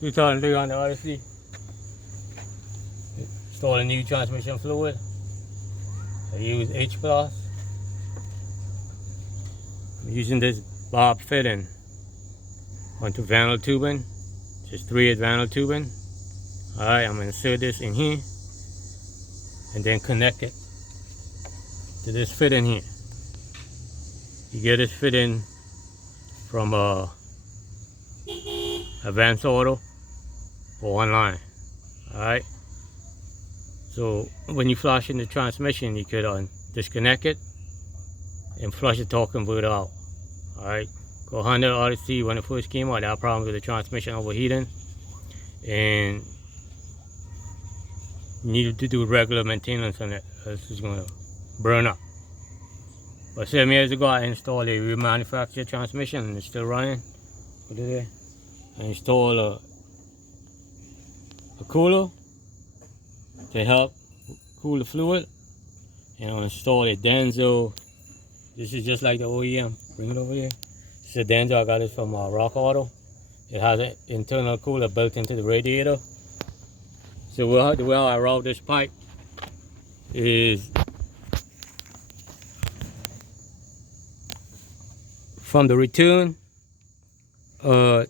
2003 Honda Odyssey. Install a new transmission fluid. I use H plus. I'm using this bob fitting onto vinyl tubing, just 3/8 vinyl tubing. Alright, I'm gonna insert this in here and then connect it to this fitting here. You get this fitting from Advanced Auto or online. Alright, so when you flush in the transmission, you could disconnect it and flush the torque converter out. Alright, go Honda Odyssey when it first came out, I had problems with the transmission overheating, and you needed to do regular maintenance on it. This is going to burn up. But 7 years ago, I installed a remanufactured transmission and it's still running. What did I installed a cooler to help cool the fluid, and I installed a Denso. This is just like the OEM. Bring it over here. This is a Denso. I got it from Rock Auto. It has an internal cooler built into the radiator. So the way I route this pipe is from the return, the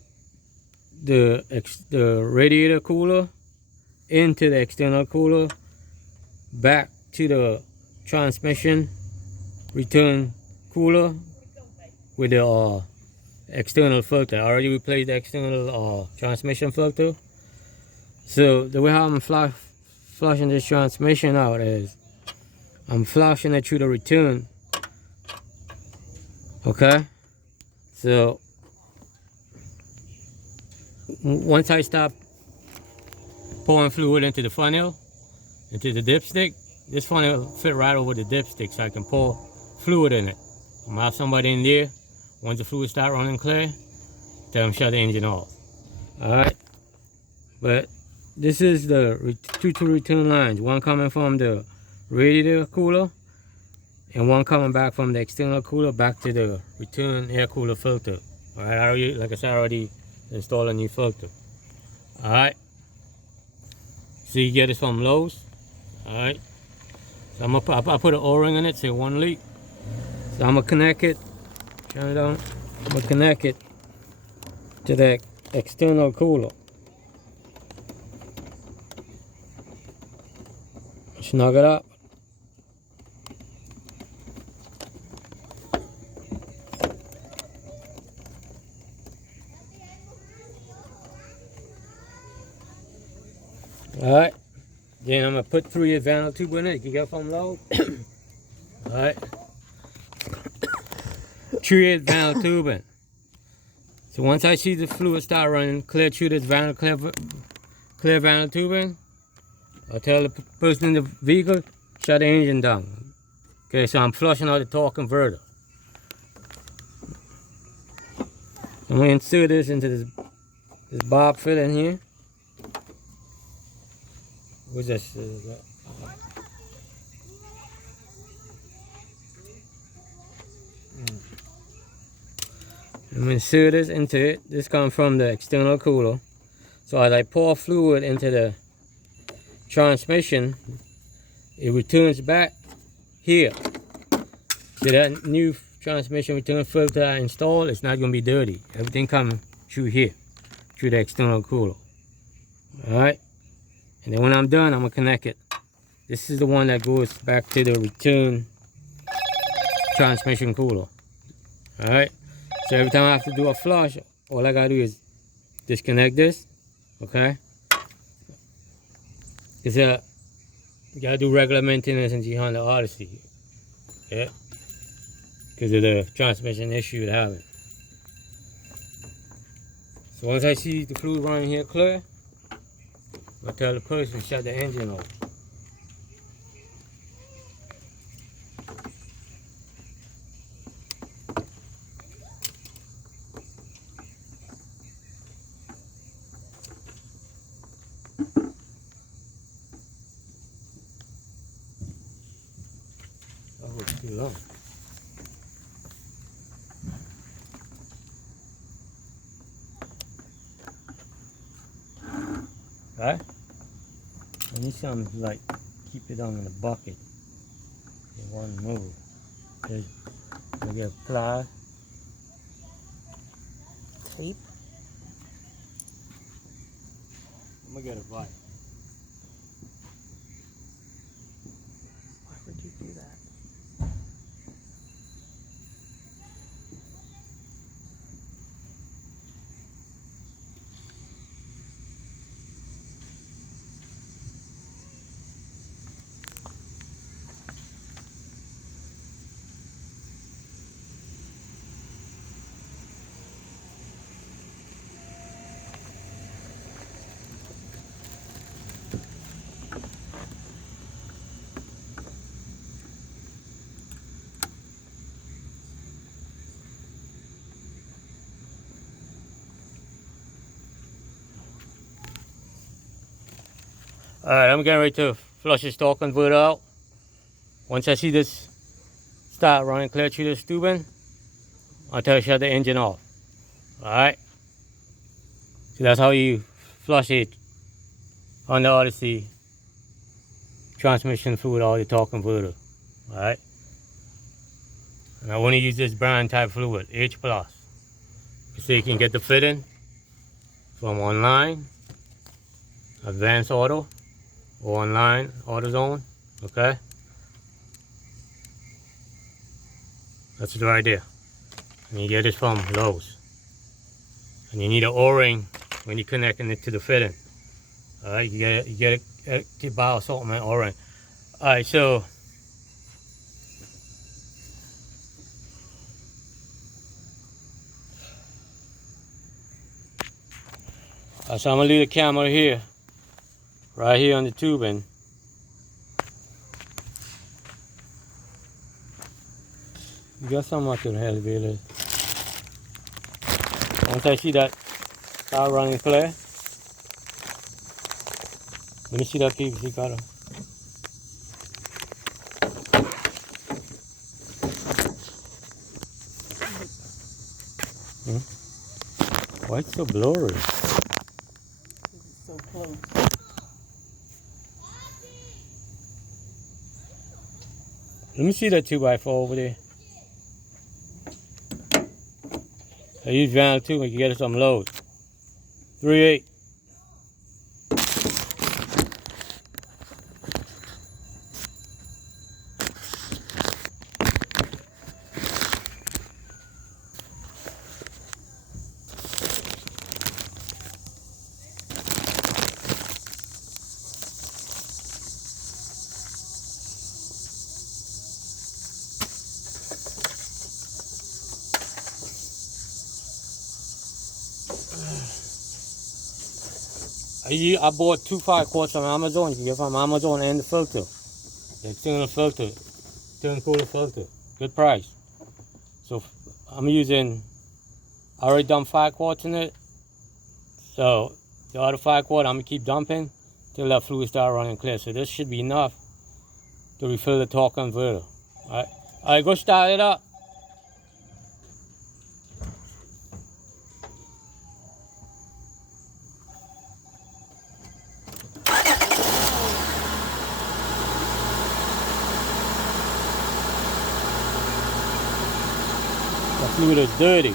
radiator cooler into the external cooler, back to the transmission return cooler with the external filter. I already replaced the external transmission filter. So the way how I'm flushing this transmission out is I'm flushing it through the return. Okay, so once I stop pouring fluid into the funnel, into the dipstick, this funnel fit right over the dipstick, so I can pour fluid in it. I'm gonna have somebody in there. Once the fluid start running clear, tell them shut the engine off. Alright, but this is the two return lines, one coming from the radiator cooler and one coming back from the external cooler back to the return air cooler filter. Alright, like I said, I already installed a new filter. Alright, so you get it from Lowe's. Alright, so I put an O-ring in it, say 1 leak. So I'm gonna connect it, turn it on, I'm gonna connect it to the external cooler. Snug it up. Alright, then I'm going to put 3/8 vinyl tube in it. You get from Lowe's. Alright, 3/8 vinyl tubing. So once I see the fluid start running clear through this clear vinyl tubing, I'll tell the person in the vehicle, shut the engine down. Okay, so I'm flushing out the torque converter. I'm going to insert this into this bob fit in here. What's this? I'm going to insert this into it. This comes from the external cooler. So as I pour fluid into the transmission, it returns back here. So that new transmission return filter I installed, it's not going to be dirty. Everything comes through here, through the external cooler. Alright, and then when I'm done, I'm going to connect it. This is the one that goes back to the return transmission cooler. Alright, so every time I have to do a flush, all I got to do is disconnect this. Okay, because you got to do regular maintenance in the Honda Odyssey. Yeah, because of the transmission issue it having. So once I see the fluid running here clear, I'll tell the person to shut the engine off. That was too long. Right? I need something to like keep it on in the bucket. It won't move. There's, we get ply, tape. I'm gonna get a vice. Why would you do that? Alright, I'm getting ready to flush this torque converter out. Once I see this start running clear through this tubing, I'll tell you to shut the engine off. Alright? So that's how you flush it on the Odyssey transmission fluid out of the torque converter. Alright? And I want to use this brand type fluid, H+. So you can get the fitting from online, Advanced Auto, or online, AutoZone. Okay? That's the idea. And you get this from Lowe's. And you need an O-ring when you're connecting it to the fitting. Alright, you get it to buy a assortment O-ring. Alright, so I'm gonna leave the camera here, right here on the tubing. You got something out there, elevator. Once I see that start running clear, let me see that PVC cutter. Why it's so blurry? It's so close. Let me see that 2x4 over there. I use vinyl too, we can get it some Lowe's. 3/8. I bought 2 quarts on Amazon. You can get from Amazon and the filter. The external filter, turn cooler filter. Good price. So I'm using, I already dumped 5 quarts in it. So the other 5 quart I'm gonna keep dumping till that fluid start running clear. So this should be enough to refill the torque converter. Alright, go start it up. The fluid is dirty.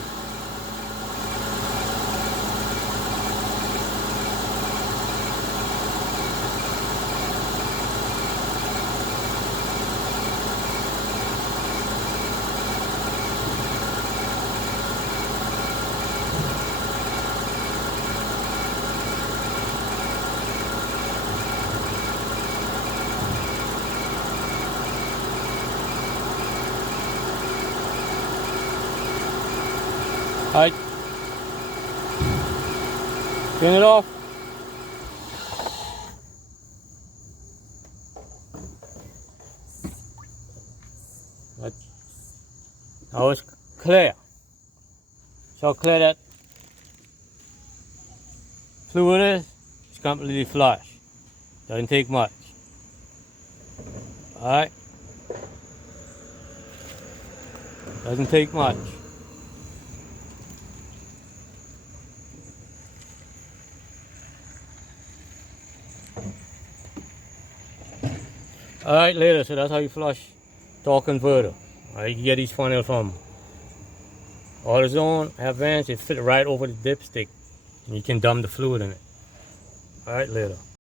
Alright, turn it off. But now it's clear. So clear that fluid is, it's completely flush. Doesn't take much. Alright, doesn't take much. Alright, later. So that's how you flush torque converter. Alright, you can get these funnels from AutoZone, Advance. It fit right over the dipstick. And you can dump the fluid in it. Alright, later.